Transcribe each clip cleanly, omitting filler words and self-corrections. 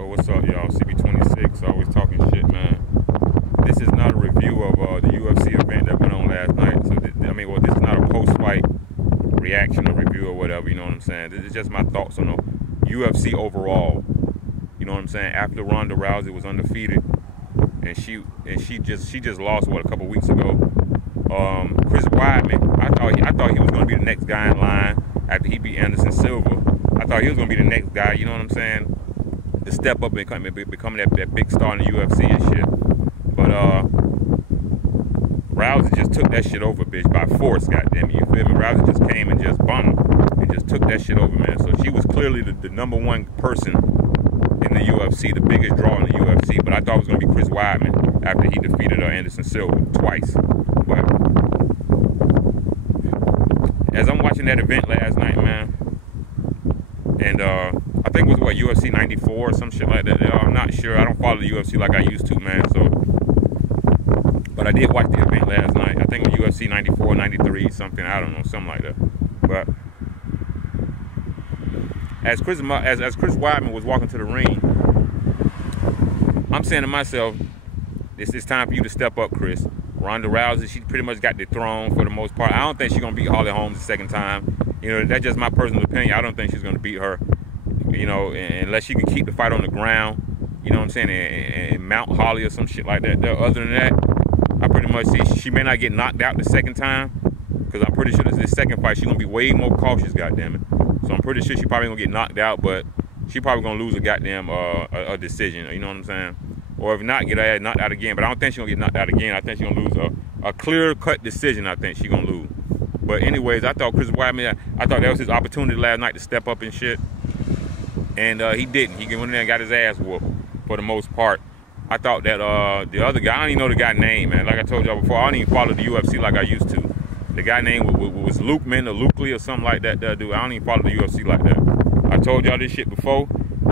Yo, what's up, y'all? CB26, always talking shit, man. This is not a review of the UFC event that went on last night. So, this is not a post-fight reaction or review or whatever, you know what I'm saying? This is just my thoughts on the UFC overall. You know what I'm saying? After Ronda Rousey was undefeated, and she just lost, what, a couple weeks ago. Chris Weidman, I thought he was going to be the next guy in line after he beat Anderson Silva. I thought he was going to be the next guy, you know what I'm saying, to step up and become that big star in the UFC and shit. But Rousey just took that shit over, bitch, by force, goddamn it, you feel me? Rousey just came and just boom, and just took that shit over, man. So she was clearly the number one person in the UFC, the biggest draw in the UFC. But I thought it was going to be Chris Weidman after he defeated Anderson Silva twice. But as I'm watching that event last night, man, and I think it was, what, UFC 94 or some shit like that. I'm not sure. I don't follow the UFC like I used to, man. So, but I did watch the event last night. I think it was UFC 94, 93, something. I don't know, something like that. But as Chris Weidman was walking to the ring, I'm saying to myself, this is time for you to step up, Chris. Ronda Rousey, she pretty much got dethroned for the most part. I don't think she's going to beat Holly Holmes the second time. You know, that's just my personal opinion. I don't think she's going to beat her, you know, unless she can keep the fight on the ground, you know what I'm saying, and mount Holly or some shit like that. Other than that, I pretty much see she may not get knocked out the second time, because I'm pretty sure this second fight she's going to be way more cautious, goddammit. So I'm pretty sure she's probably going to get knocked out, but she probably going to lose a goddamn a decision, you know what I'm saying? Or if not, get her ass knocked out again. But I don't think she's going to get knocked out again. I think she's going to lose a clear-cut decision. I think she's going to lose. But anyways, I thought Chris Weidman, I thought that was his opportunity last night to step up and shit. And he didn't. He went in there and got his ass whooped for the most part. I thought that the other guy, I don't even know the guy's name, man. Like I told y'all before, I don't even follow the UFC like I used to. The guy's name was Lukeman or Lukely or something like that, dude. I don't even follow the UFC like that. I told y'all this shit before.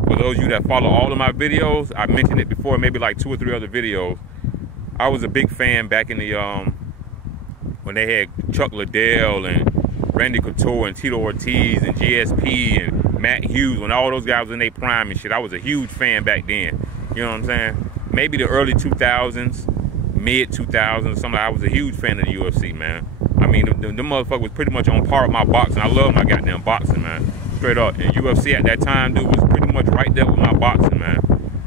For those of you that follow all of my videos, I mentioned it before, maybe like 2 or 3 other videos. I was a big fan back in the when they had Chuck Liddell and Randy Couture and Tito Ortiz and GSP and Matt Hughes, when all those guys was in their prime and shit. I was a huge fan back then. You know what I'm saying? Maybe the early 2000s, mid 2000s, something. I was a huge fan of the UFC, man. I mean, the motherfucker was pretty much on par with my boxing. I love my goddamn boxing, man. Straight up. And UFC at that time, dude, was pretty much right there with my boxing, man.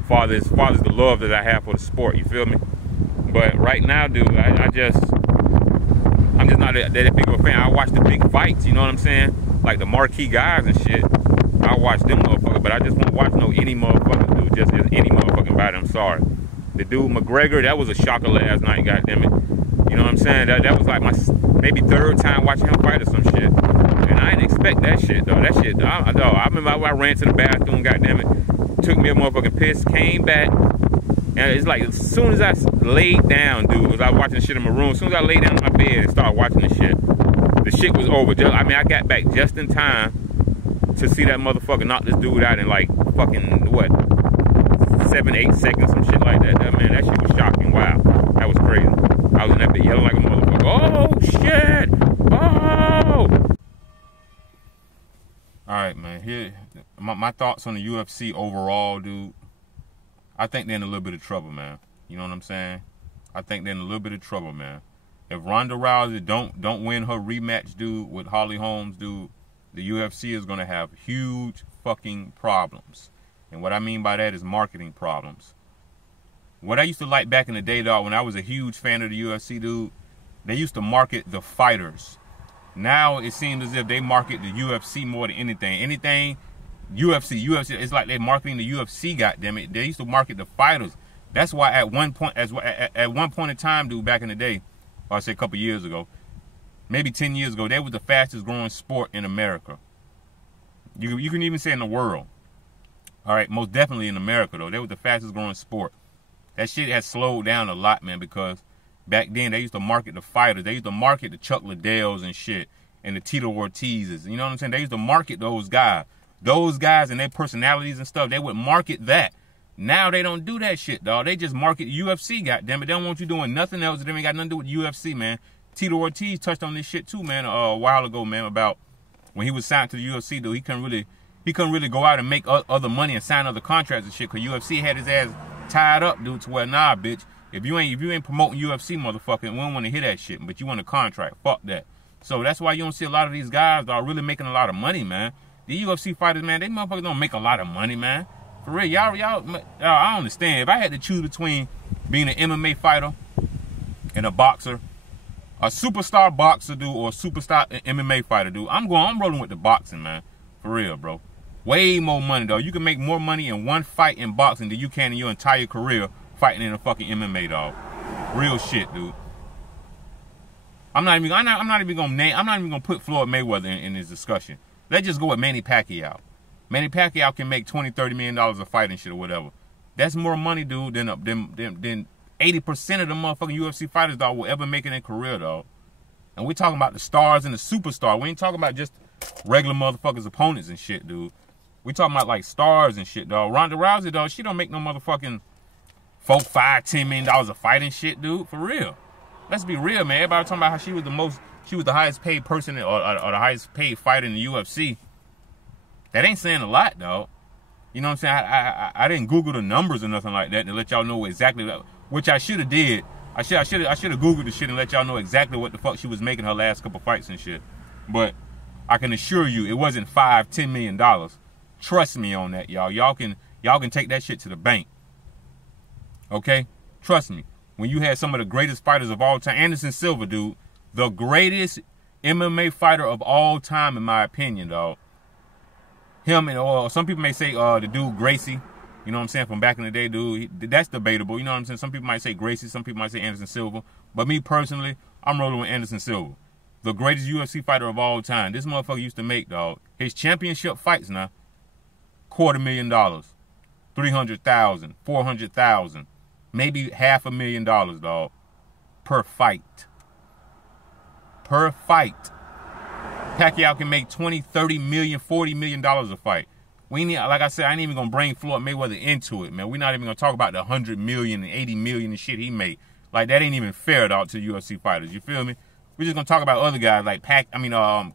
Father's the love that I have for the sport, you feel me? But right now, dude, I'm just not that big of a fan. I watch the big fights, you know what I'm saying? Like the marquee guys and shit. I watch them motherfuckers, but I just won't watch any motherfucker, dude. Just any motherfucking body, I'm sorry. The dude McGregor, that was a shocker last night, goddammit. You know what I'm saying? That was like my maybe 3rd time watching him fight or some shit. And I didn't expect that shit, though. That shit, I remember I ran to the bathroom, goddammit. Took me a motherfucking piss, came back. And it's like, as soon as I laid down, dude, because I was watching the shit in my room, as soon as I laid down in my bed and started watching the shit was over. I got back just in time to see that motherfucker knock this dude out in like fucking, what, 7, 8 seconds, some shit like that. Man, that shit was shocking. Wow. That was crazy. I was in that bit yelling like a motherfucker. Oh, shit! Oh! Alright, man. Here, my thoughts on the UFC overall, dude. I think they're in a little bit of trouble, man. You know what I'm saying? I think they're in a little bit of trouble, man. If Ronda Rousey don't win her rematch, dude, with Holly Holmes, dude, the UFC is going to have huge fucking problems. And what I mean by that is marketing problems. What I used to like back in the day, dog, when I was a huge fan of the UFC, dude, they used to market the fighters. Now it seems as if they market the UFC more than anything. Anything UFC, it's like they're marketing the UFC, goddammit. They used to market the fighters. That's why at one point in time, dude, back in the day, or I say a couple years ago, maybe 10 years ago, they were the fastest growing sport in America. You can even say in the world. All right, most definitely in America, though. They were the fastest growing sport. That shit has slowed down a lot, man, because back then they used to market the fighters. They used to market the Chuck Liddells and shit, and the Tito Ortizes. You know what I'm saying? They used to market those guys. Those guys and their personalities and stuff, they would market that. Now they don't do that shit, dog. They just market UFC, goddammit. They don't want you doing nothing else. They ain't got nothing to do with UFC, man. Tito Ortiz touched on this shit too, man, a while ago, man, about when he was signed to the UFC, dude. He couldn't really he couldn't really go out and make other money and sign other contracts and shit, because UFC had his ass tied up, dude, to where, nah, bitch, if you ain't promoting UFC, motherfucker, we don't want to hear that shit, but you want a contract, fuck that. So that's why you don't see a lot of these guys that are really making a lot of money, man. The UFC fighters, man, they motherfuckers don't make a lot of money, man. For real, y'all, I don't understand. If I had to choose between being an MMA fighter and a boxer, a superstar boxer, dude, or a superstar MMA fighter, dude, I'm rolling with the boxing, man. For real, bro. Way more money, though. You can make more money in one fight in boxing than you can in your entire career fighting in a fucking MMA, dog. Real shit, dude. I'm not even gonna put Floyd Mayweather in this discussion. Let's just go with Manny Pacquiao. Manny Pacquiao can make $20, $30 million a fight and shit or whatever. That's more money, dude, than 80% of the motherfucking UFC fighters, dog, will ever make it in their career, dog. And we talking about the stars and the superstars. We ain't talking about just regular motherfuckers' opponents and shit, dude. We talking about like stars and shit, dog. Ronda Rousey, dog, she don't make no motherfucking $4, $5, $10 million a fight and shit, dude. For real. Let's be real, man. Everybody talking about how she was the highest paid person or the highest paid fighter in the UFC. That ain't saying a lot, dog. You know what I'm saying? I didn't Google the numbers or nothing like that to let y'all know exactly, which I should have did. I should have Googled the shit and let y'all know exactly what the fuck she was making her last couple fights and shit. But I can assure you, it wasn't $5, $10 million. Trust me on that, y'all. Y'all can take that shit to the bank. Okay? Trust me. When you had some of the greatest fighters of all time, Anderson Silva, dude, the greatest MMA fighter of all time, in my opinion, dog. Him and, or some people may say the dude Gracie, you know what I'm saying, from back in the day, dude. That's debatable, you know what I'm saying? Some people might say Gracie, some people might say Anderson Silva. But me personally, I'm rolling with Anderson Silva. The greatest UFC fighter of all time. This motherfucker used to make, dog, his championship fights now, $250,000, $300,000, $400,000, maybe $500,000, dog, per fight. Per fight. Pacquiao can make $20, $30 million, $40 million a fight. We need, like I said, I ain't even gonna bring Floyd Mayweather into it, man. We're not even gonna talk about the $100 million and $80 million and shit he made. Like, that ain't even fair, dog, to UFC fighters. You feel me? We're just gonna talk about other guys like Pacquiao,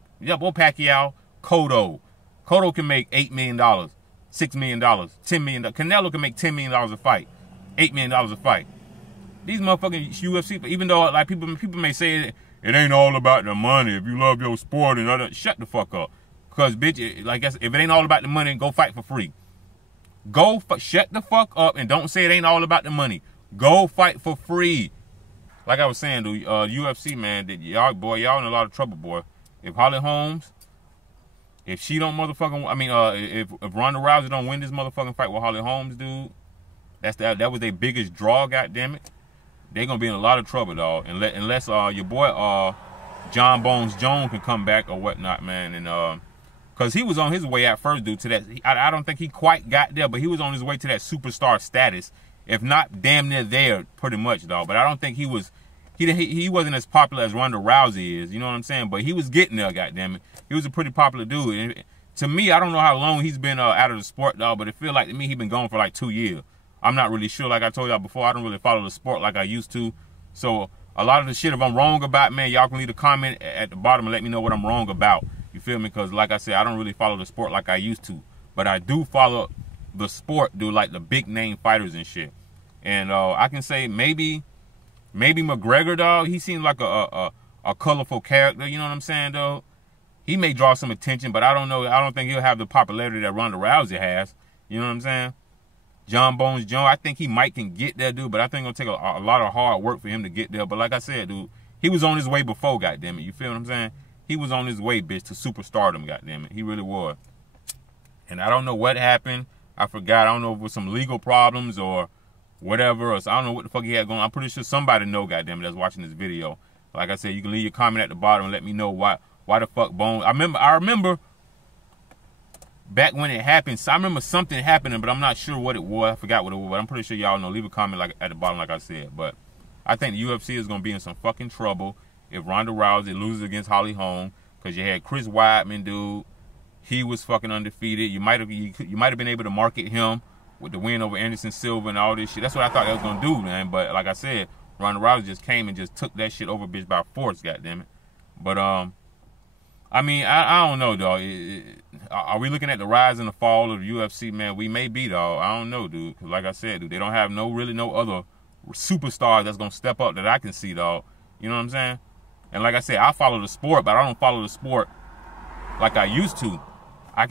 Cotto. Cotto can make $8 million, $6 million, $10 million. Canelo can make $10 million a fight, $8 million a fight. These motherfucking UFC, even though like people may say it ain't all about the money. If you love your sport and all that, shut the fuck up. Cause bitch, like I said, if it ain't all about the money, go fight for free. Shut the fuck up and don't say it ain't all about the money. Go fight for free. Like I was saying, dude, UFC, man, y'all in a lot of trouble, boy. If Holly Holmes, if she don't motherfucking, if Ronda Rousey don't win this motherfucking fight with Holly Holmes, dude, that was their biggest draw, goddammit. They're gonna be in a lot of trouble, dog. Unless your boy John Bones Jones can come back or whatnot, man, and cause he was on his way at first, dude, to that. I don't think he quite got there, but he was on his way to that superstar status, if not damn near there, pretty much, dog. But I don't think he wasn't as popular as Ronda Rousey is, you know what I'm saying? But he was getting there, goddammit. He was a pretty popular dude. And to me, I don't know how long he's been out of the sport, dog, but it feel like to me he been gone for like 2 years. I'm not really sure. Like I told y'all before, I don't really follow the sport like I used to. So a lot of the shit, if I'm wrong about, man, y'all can leave a comment at the bottom and let me know what I'm wrong about. You feel me? Because like I said, I don't really follow the sport like I used to. But I do follow the sport, dude, like the big name fighters and shit. And I can say maybe McGregor, dog, he seems like a colorful character, you know what I'm saying, though? He may draw some attention, but I don't know. I don't think he'll have the popularity that Ronda Rousey has. You know what I'm saying? John Bones Jones, I think he can get there, dude, but I think it's going to take a lot of hard work for him to get there. But like I said, dude, he was on his way before, goddammit. You feel what I'm saying? He was on his way, bitch, to superstardom, goddammit. He really was. And I don't know what happened. I forgot. I don't know if it was some legal problems or whatever. Or I don't know what the fuck he had going on. I'm pretty sure somebody know, goddammit, that's watching this video. Like I said, you can leave your comment at the bottom and let me know why the fuck Bones. I remember back when it happened, so I remember something happening, but I'm not sure what it was. I forgot what it was, but I'm pretty sure y'all know. Leave a comment like at the bottom, like I said. But I think the UFC is going to be in some fucking trouble if Ronda Rousey loses against Holly Holm, because you had Chris Weidman, dude. He was fucking undefeated. You might have been able to market him with the win over Anderson Silva and all this shit. That's what I thought they was going to do, man. But like I said, Ronda Rousey just came and just took that shit over, bitch, by force, goddammit. But I mean, I don't know, dog. Are we looking at the rise and the fall of the UFC, man? We may be, dog. I don't know, dude. 'Cause like I said, dude, they don't have really no other superstars that's gonna step up that I can see, dog. You know what I'm saying? And like I said, I follow the sport, but I don't follow the sport like I used to. I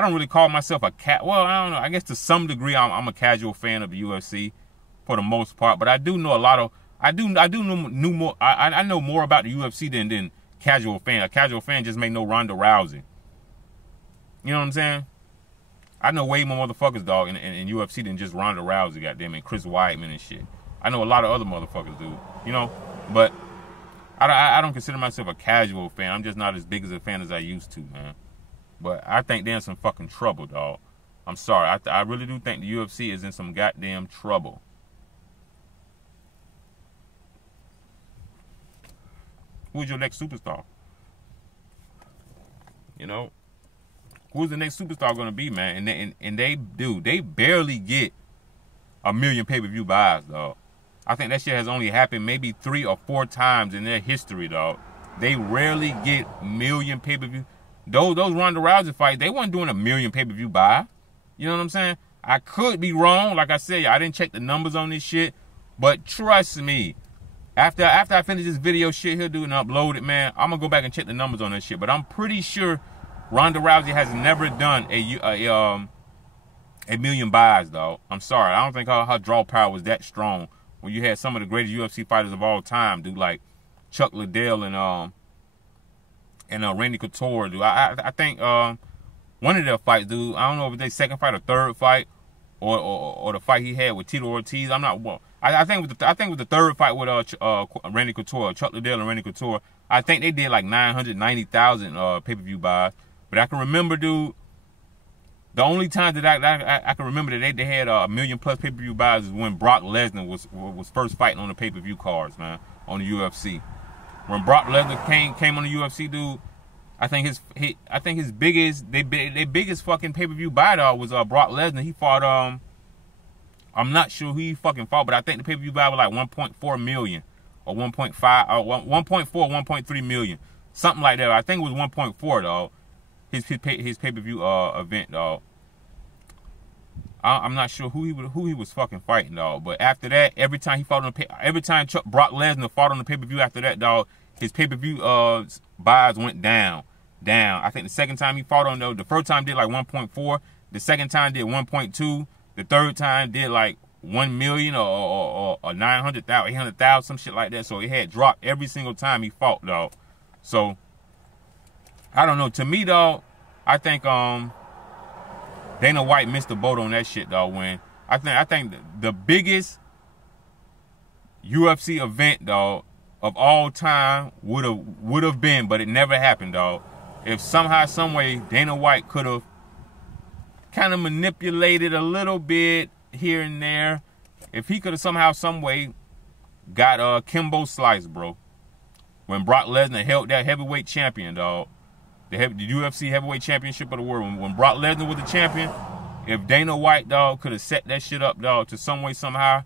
don't really call myself a well, I don't know. I guess to some degree, I'm a casual fan of the UFC for the most part. But I do know a lot of I know more about the UFC than casual fan. A casual fan just may know Ronda Rousey. You know what I'm saying? I know way more motherfuckers, dog, in UFC than just Ronda Rousey, goddamn, and Chris Weidman and shit. I know a lot of other motherfuckers, dude. You know, but I don't consider myself a casual fan. I'm just not as big as a fan as I used to, man. But I think they're in some fucking trouble, dog. I'm sorry. I really do think the UFC is in some goddamn trouble. Who's your next superstar? You know? Who's the next superstar going to be, man? And they barely get 1 million pay-per-view buys, dog. I think that shit has only happened maybe 3 or 4 times in their history, dog. They rarely get 1 million pay-per-view. Those Ronda Rousey fights, they weren't doing 1 million pay-per-view buy. You know what I'm saying? I could be wrong. Like I said, I didn't check the numbers on this shit. But trust me, after I finish this video shit here, dude, and upload it, man, I'm going to go back and check the numbers on this shit. But I'm pretty sure Ronda Rousey has never done a million buys, dog. I'm sorry. I don't think her draw power was that strong when you had some of the greatest UFC fighters of all time, dude, like Chuck Liddell and Randy Couture, dude. I think one of their fights, dude, I don't know if it's their second fight or third fight, or the fight he had with Tito Ortiz. I'm not. Well, I think with the third fight with Randy Couture, Chuck Liddell and Randy Couture, I think they did like 990,000 pay-per-view buys. But I can remember, dude, the only time that I can remember that they had 1 million plus pay-per-view buys is when Brock Lesnar was first fighting on the pay-per-view cards, man, on the UFC. When Brock Lesnar came on the UFC, dude, I think his biggest fucking pay-per-view buy, dog, was Brock Lesnar. He fought I'm not sure who he fucking fought, but I think the pay-per-view buy was like 1.4 million or 1.5 or 1.4 1.3 million, something like that. I think it was 1.4, dog. His pay-per-view event, dog. I'm not sure who he was fucking fighting, dog. But after that, every time Brock Lesnar fought on the pay-per-view after that, dog, his pay-per-view buys went down. I think the second time he fought on, though, the first time did like 1.4, the second time did 1.2, the third time did like 1 million or 900,000, 800,000, some shit like that. So it had dropped every single time he fought, dog. So I don't know. To me, dog, I think Dana White missed the boat on that shit, dog. When I think the biggest UFC event, dog, of all time would have been, but it never happened, dog. If somehow, some way, Dana White could have kind of manipulated a little bit here and there, if he could have somehow, some way got Kimbo Slice, bro, when Brock Lesnar held that heavyweight champion, dog. The UFC heavyweight championship of the world. When Brock Lesnar was the champion, if Dana White, dog, could have set that shit up, dog, to some way, somehow,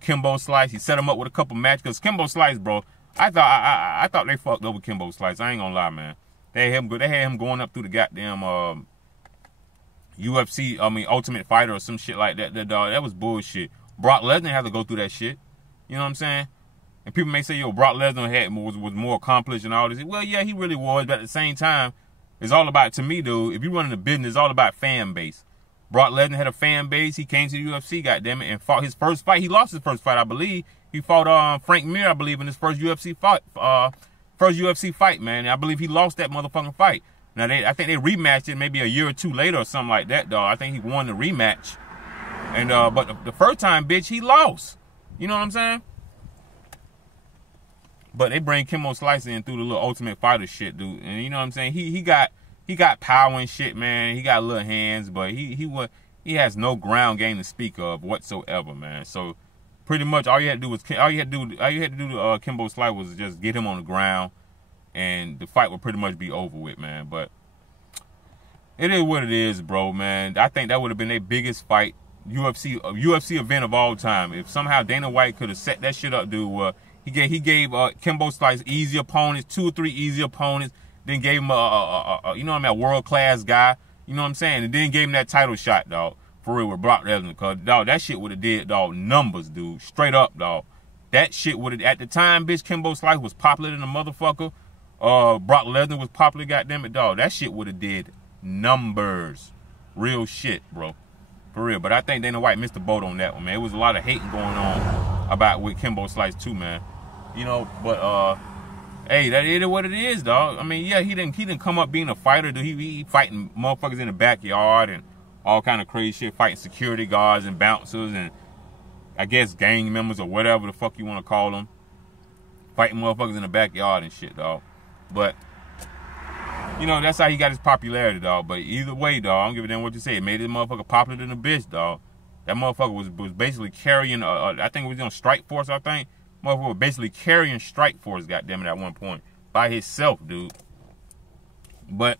Kimbo Slice, he set him up with a couple matches. Because Kimbo Slice, bro, I thought they fucked up with Kimbo Slice. I ain't gonna lie, man. They had him going up through the goddamn UFC, Ultimate Fighter or some shit like that. Dog, that was bullshit. Brock Lesnar had to go through that shit. You know what I'm saying? And people may say, yo, Brock Lesnar was more accomplished and all this. Well, yeah, he really was. But at the same time, it's all about, to me, dude, if you're running a business, it's all about fan base. Brock Lesnar had a fan base. He came to the UFC, goddammit, and fought his first fight. He lost his first fight, I believe. He fought Frank Mir, I believe, in his first UFC fight, man. And I believe he lost that motherfucking fight. Now, I think they rematched it maybe a year or two later or something like that, dog. I think he won the rematch. And but the first time, bitch, he lost. You know what I'm saying? But they bring Kimbo Slice in through the little Ultimate Fighter shit, dude. And you know what I'm saying? He got power and shit, man. He got little hands, but he has no ground game to speak of whatsoever, man. So pretty much all you had to do to Kimbo Slice was just get him on the ground, and the fight would pretty much be over with, man. But it is what it is, bro, man. I think that would have been their biggest fight, UFC event of all time. If somehow Dana White could have set that shit up, dude. He gave Kimbo Slice easy opponents, 2 or 3 easy opponents. then gave him you know what I mean, a world-class guy, you know what I'm saying, and then gave him that title shot, dog, for real, with Brock Lesnar, because, dog, that shit would have did, dog, numbers, dude, straight up, dog. That shit would have, at the time, bitch, Kimbo Slice was popular than a motherfucker, Brock Lesnar was popular, goddammit, dog, that shit would have did numbers, real shit, bro, for real. But I think Dana White missed the boat on that one, man. It was a lot of hating going on about with Kimbo Slice, too, man, you know, but, hey, that is what it is, dog. I mean, yeah, he didn't come up being a fighter, dude. He fighting motherfuckers in the backyard and all kind of crazy shit, fighting security guards and bouncers and I guess gang members or whatever the fuck you want to call them. Fighting motherfuckers in the backyard and shit, dog. But, you know, that's how he got his popularity, dog. But either way, dog, I don't give a damn what you say. It made this motherfucker popular than a bitch, dog. That motherfucker was basically carrying, I think it was on Strike Force, I think. Motherfucker was basically carrying Strike Force, goddammit, at one point. By himself, dude. But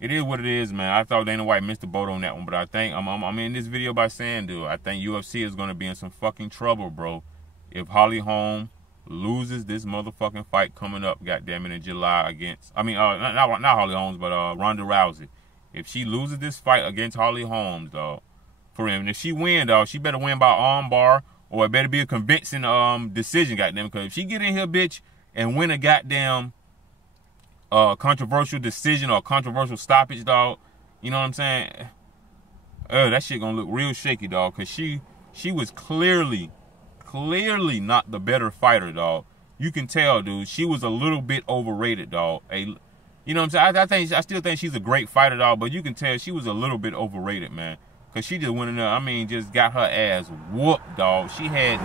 it is what it is, man. I thought Dana White missed the boat on that one. But I think, I'm in this video by saying, dude, I think UFC is going to be in some fucking trouble, bro. If Holly Holm loses this motherfucking fight coming up, goddammit, in July against, not Holly Holmes, but Ronda Rousey. If she loses this fight against Holly Holmes, dog, for him, and if she win, dog, she better win by armbar. Or it better be a convincing decision, goddamn. Because if she get in here, bitch, and win a goddamn controversial decision or controversial stoppage, dog, you know what I'm saying? That shit gonna look real shaky, dog. Because she was clearly not the better fighter, dog. You can tell, dude. She was a little bit overrated, dog. You know what I'm saying? I still think she's a great fighter, dog. But you can tell she was a little bit overrated, man. Because she just went in there, I mean, just got her ass whooped, dog. She had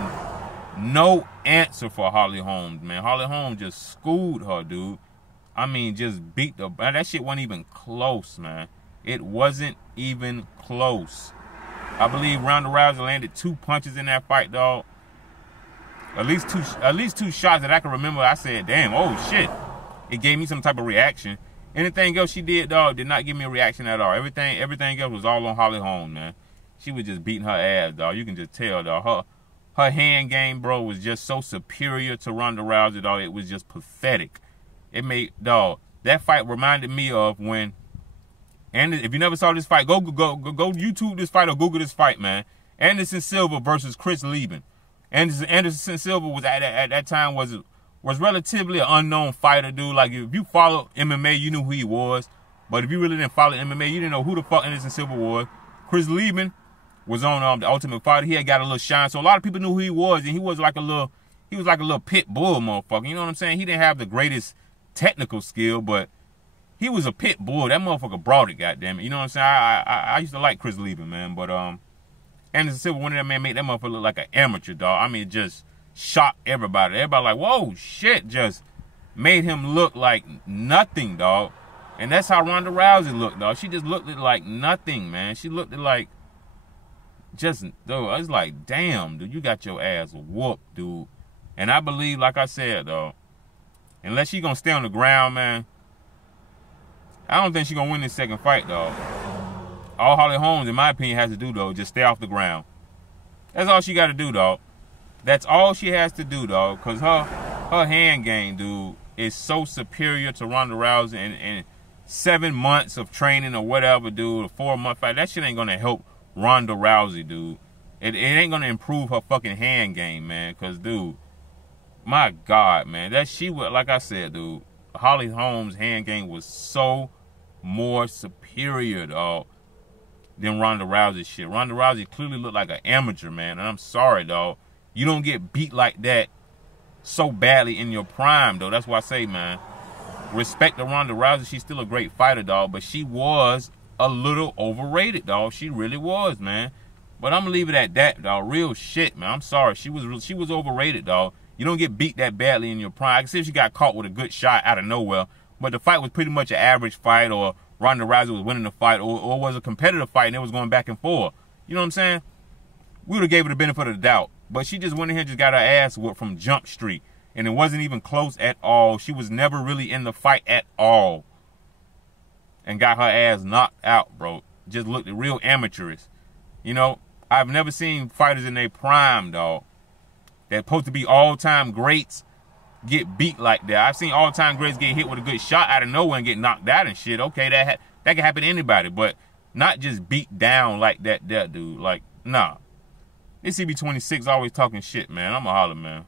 no answer for Holly Holmes, man. Holly Holmes just schooled her, dude. I mean, just beat the... That shit wasn't even close, man. It wasn't even close. I believe Ronda Rousey landed 2 punches in that fight, dog. At least two shots that I can remember. I said, damn, oh, shit. It gave me some type of reaction. Anything else she did, dog, did not give me a reaction at all. Everything else was all on Holly Holm, man. She was just beating her ass, dog. You can just tell, dog. Her hand game, bro, was just so superior to Ronda Rousey, dog. It was just pathetic. It made, dog, that fight reminded me of when, and if you never saw this fight, go YouTube this fight or Google this fight, man. Anderson Silva versus Chris Lieben. Anderson Silva was at that time was relatively an unknown fighter, dude. Like, if you follow MMA, you knew who he was. But if you really didn't follow MMA, you didn't know who the fuck Anderson Silva was. Chris Lieben was on The Ultimate Fighter. He had got a little shine, so a lot of people knew who he was, and he was like a little pit bull motherfucker. You know what I'm saying? He didn't have the greatest technical skill, but he was a pit bull. That motherfucker brought it, goddammit. You know what I'm saying? I used to like Chris Lieben, man, but Anderson Silva, one of that man made that motherfucker look like an amateur, dog. I mean, just shocked everybody. Everybody like, whoa, shit, just made him look like nothing, dog. And that's how Ronda Rousey looked, dog. She just looked like nothing, man. She looked like just, though. I was like, damn, dude, you got your ass whooped, dude. And I believe, like I said, dog, unless she gonna stay on the ground, man, I don't think she gonna win this second fight, dog. All Holly Holmes, in my opinion, has to do, though, just stay off the ground. That's all she got to do, dog. That's all she has to do, dog, because her hand game, dude, is so superior to Ronda Rousey. And 7 months of training or whatever, dude, a 4-month fight, that shit ain't going to help Ronda Rousey, dude. It ain't going to improve her fucking hand game, man, because, dude, my God, man, that she would, like I said, dude, Holly Holmes' hand game was so more superior, dog, than Ronda Rousey shit. Ronda Rousey clearly looked like an amateur, man, and I'm sorry, dog. You don't get beat like that so badly in your prime, though. That's why I say, man, respect to Ronda Rousey. She's still a great fighter, dog, but she was a little overrated, dog. She really was, man. But I'm gonna leave it at that, dog. Real shit, man. I'm sorry. She was overrated, dog. You don't get beat that badly in your prime. I can see if she got caught with a good shot out of nowhere, but the fight was pretty much an average fight, or Ronda Rousey was winning the fight, or was a competitive fight and it was going back and forth. You know what I'm saying? We would have gave her the benefit of the doubt. But she just went in here and just got her ass whooped from Jump Street. And it wasn't even close at all. She was never really in the fight at all. And got her ass knocked out, bro. Just looked real amateurish. You know, I've never seen fighters in their prime, dog, that's supposed to be all-time greats, get beat like that. I've seen all-time greats get hit with a good shot out of nowhere and get knocked out and shit. Okay, that can happen to anybody, but not just beat down like that, dude. Like, nah. This CB26 always talking shit, man. I'm a holler, man.